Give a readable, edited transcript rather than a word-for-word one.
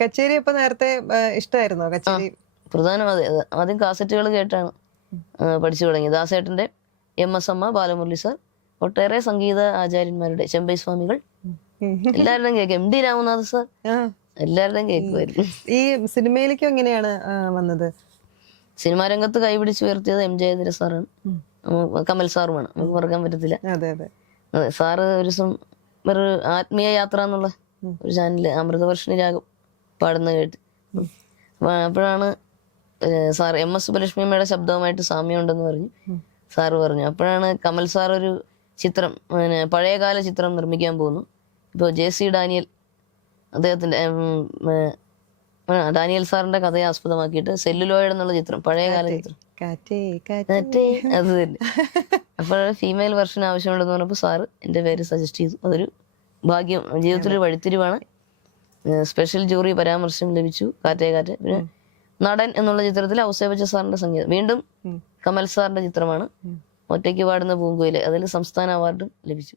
കച്ചേരി ഇപ്പൊ നേരത്തെ ഇഷ്ടമായിരുന്നോ കച്ചേരി? പ്രധാനം അതെ. ആദ്യം കാസറ്റുകൾ കേട്ടാണ് പഠിച്ചു തുടങ്ങി. ദാസേട്ടന്റെ, MS അമ്മ, ബാലമുരളി സാർ, ഒട്ടേറെ സംഗീത ആചാര്യന്മാരുടെ, ചെമ്പൈ സ്വാമികൾ, എല്ലാവരുടെയും കേൾക്കും. MD രാമനാഥ് സാർ, എല്ലാവരുടെയും കേൾക്കുമായിരുന്നു. ഈ സിനിമയിലേക്കും എങ്ങനെയാണ് വന്നത്? സിനിമാ രംഗത്ത് കൈപിടിച്ച് ഉയർത്തിയത് M ജയചന്ദ്രൻ സാറാണ്, കമൽ സാറുമാണ്. നമുക്ക് മറക്കാൻ പറ്റത്തില്ല. അതെ അതെ അതെ, സാറ് ഒരു ദിവസം ഒരു ആത്മീയ യാത്ര എന്നുള്ള ഒരു ചാനലില് അമൃതവർഷിണി രാഗം പാടുന്ന കേട്ട് അപ്പോഴാണ് സാർ MS സുബ്ബലക്ഷ്മിയമ്മയുടെ ശബ്ദവുമായിട്ട് സാമ്യമുണ്ടെന്ന് പറഞ്ഞു സാറ് പറഞ്ഞു. അപ്പോഴാണ് കമൽ സാർ ഒരു ചിത്രം, പഴയകാല ചിത്രം നിർമ്മിക്കാൻ പോകുന്നു. ഇപ്പോൾ JC ഡാനിയൽ, അദ്ദേഹത്തിന്റെ ഡാനിയൽ സാറിന്റെ കഥയെ ആസ്പദമാക്കിയിട്ട് സെല്ലുലോയിഡ് എന്നുള്ള ചിത്രം, പഴയകാല ചിത്രം, അത് തന്നെ. അപ്പോൾ ഫീമെയിൽ വെർഷൻ ആവശ്യമുണ്ടെന്ന് പറഞ്ഞപ്പോൾ സാറ് എൻ്റെ പേര് സജസ്റ്റ് ചെയ്തു. അതൊരു ഭാഗ്യം, ജീവിതത്തിലൊരു വഴിത്തിരിവാണ്. സ്പെഷ്യൽ ജൂറി പരാമർശം ലഭിച്ചു. കാറ്റേ കാറ്റ്. പിന്നെ നടൻ എന്നുള്ള ചിത്രത്തിൽ ഔസേപ്പച്ച സാറിന്റെ സംഗീതം, വീണ്ടും കമൽ സാറിന്റെ ചിത്രമാണ്. ഒറ്റയ്ക്ക് പാടുന്ന പൂങ്കുയില്, അതിൽ സംസ്ഥാന അവാർഡും ലഭിച്ചു.